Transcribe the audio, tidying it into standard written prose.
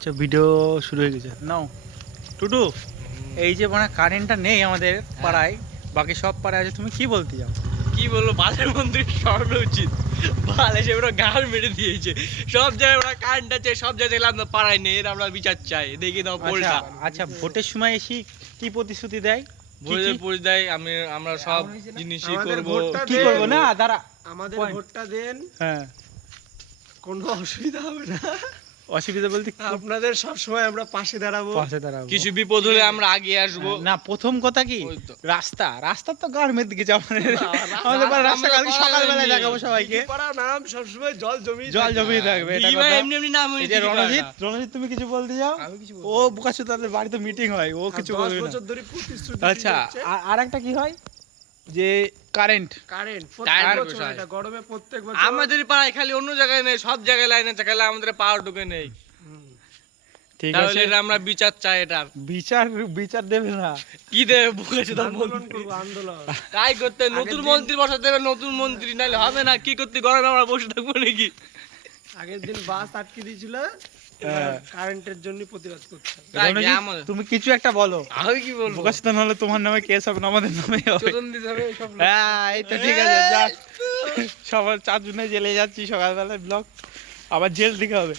আচ্ছা ভিডিও শুরু হয়ে গেছে নাও টুটু। এই যে মানে কারেন্টটা নেই আমাদের পাড়ায়, বাকি সব পাড়ায় আছে, তুমি কি বলতে চাও? কি বলবো, বালের মন্দির সরানো উচিত। বাল এসে ওরা গাল মেরে দিয়েছে, সব জায়গায় ওরা কারেন্ট আছে, সব জায়গায় আমরা পাড়ায় নেই, এর আমরা বিচার চাই। দেখি দাও আচ্ছা পোলটা আচ্ছা, ভোটের সময় এসে কি প্রতিশ্রুতি দেয়? ভোটের পরিদায় আমরা সব জিনিসই করব। কি করবো না দাঁড়া, আমাদের Point. ভোটটা দেন, হ্যাঁ কোনো অসুবিধা হবে না। অসুবিধা বলতে আপনাদের সব সময় আমরা পাশে দাঁড়াবো। পাশে দাঁড়াবো। কিছু বিপদ হলে আমরা আগে আসবো। না প্রথম কথা কি ওই তো। রাস্তা, রাস্তা তো গ্রামের দিকে যাবো না। রাস্তা আমাদের পাড়ার রাস্তা আমরা কালকে সকালবেলায় পাড়ায় দেখাবো সবাইকে। পাড়ার নাম সবসময় জল জমি জল জমিয়ে থাকবে এটা দিদি ভাই কথা। এমনি এমনি নাম এই হয়েছে যে দিদি রণজিৎ, ভাইটা। রণজিৎ তুমি কিছু বলতে যাও? ও বুকাশু তাদের বাড়িতে মিটিং হয়, ও কিছু 10 বলবে না। বছর ধরে প্রতিশ্রুতি আচ্ছা আর একটা কি হয় যে কারেন্ট, কারেন্ট কারেন্ট প্রত্যেক বছর, বিষয়। এটা গরমে প্রত্যেক বছর আমাদের পাড়ায় খালি অন্য জায়গায় নেই, সব জায়গায় লাইন আছে, খালি আমাদের পাওয়ার ঢুকে নেই। ঠিক তাহলে আছে এটা আমরা বিচার চাই এটার। বিচার, বিচার দেবে না। কি দেবে বুকেছে তো আন্দোলন করবো, আন্দোলন। তাই করতে নতুন দিন- মন্ত্রী বসাতে হবে, নতুন মন্ত্রী, নাহলে হবে না। কি করতে গরমে আমরা বসে থাকবো নাকি? আগের দিন বাস আটকে দিয়েছিল, হ্যাঁ। কারেন্টের জন্য প্রতিবাদ করছে। তাই রণজিৎ, আমাদের- তুমি কিছু একটা বলো। আমি কি বলবো? বুকাশু না হলে তোমার নামে কেস হবে না, আমাদের নামে হবে। চোদন দিতে হবে সব লোক। হ্যাঁ এই তো ঠিক আছে, যা সবার চারজনে জেলে যাচ্ছি সকালবেলায়, ব্লগ আবার জেল দিকে হবে।